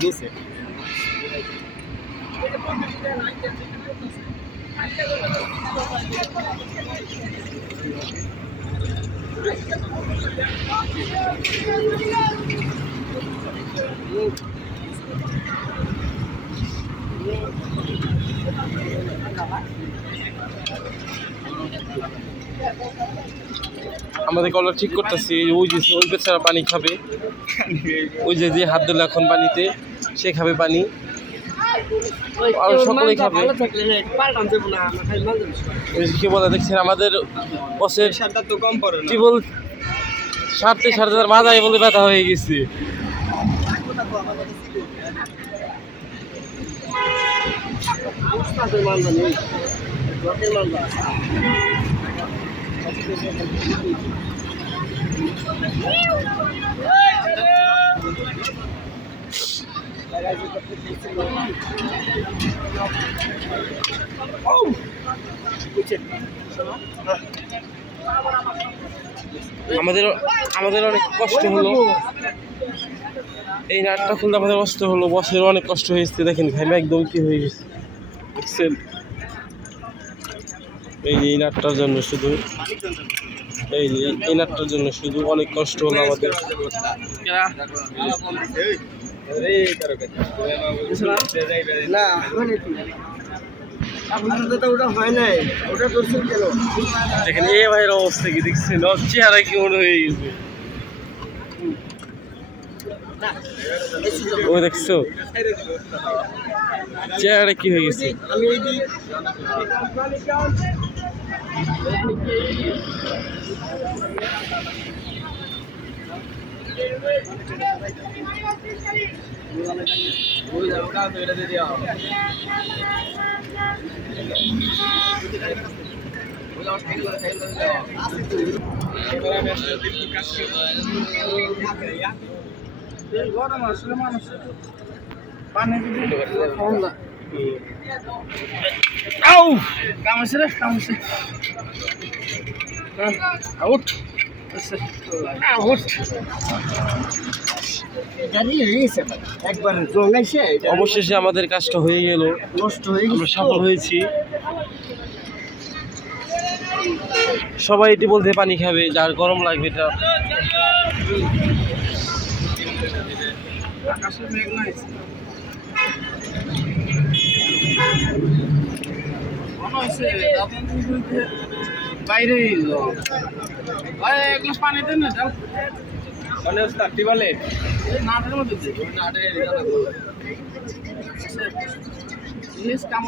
দিছে আমাদের কলার ঠিক করতেছি, ওই যে ওই বেচারা পানি খাবে, ওই যে যে হাত দিল এখন পানিতে সে খাবে পানি, আর সকলেই খাবে। কি বলে দেখছেন আমাদের বসের তো কম পড়ে না। টিবল সারতে তার মাথায় বলে ব্যথা হয়ে গেছে। আমাদের অনেক কষ্ট হলো, এই নাটটা খুলতে আমাদের কষ্ট হলো, বসের অনেক কষ্ট হয়েছে। দেখেন ঘামে একদম কি হয়ে গেছে দেখছেন, এই নাটটার জন্য শুধু, এই নাটটার জন্য শুধু অনেক কষ্ট হলো আমাদের। দেখেন এ ভাইয়ের অবস্থা কি দেখছেন, চেহারা কি মনে হয়ে গেছে, ও দেখছো চেহারা কি হয়ে গেছে। গরম আসলে মানুষের পানি কামাইছে রে, কামাইছে আউট একবার জঙ্গাইছে। অবশেষে আমাদের কাজটা হয়ে গেল, নষ্ট হয়ে আমরা সফল হয়েছি। সবাই এটি বলতে পানি খাবে, যার গরম লাগবে এটা। আকাশে মেঘ নাই, মনে হয়েছে বাইরে এক গ্লাস পানি দেন না, মানে টিবালে নাটের মধ্যে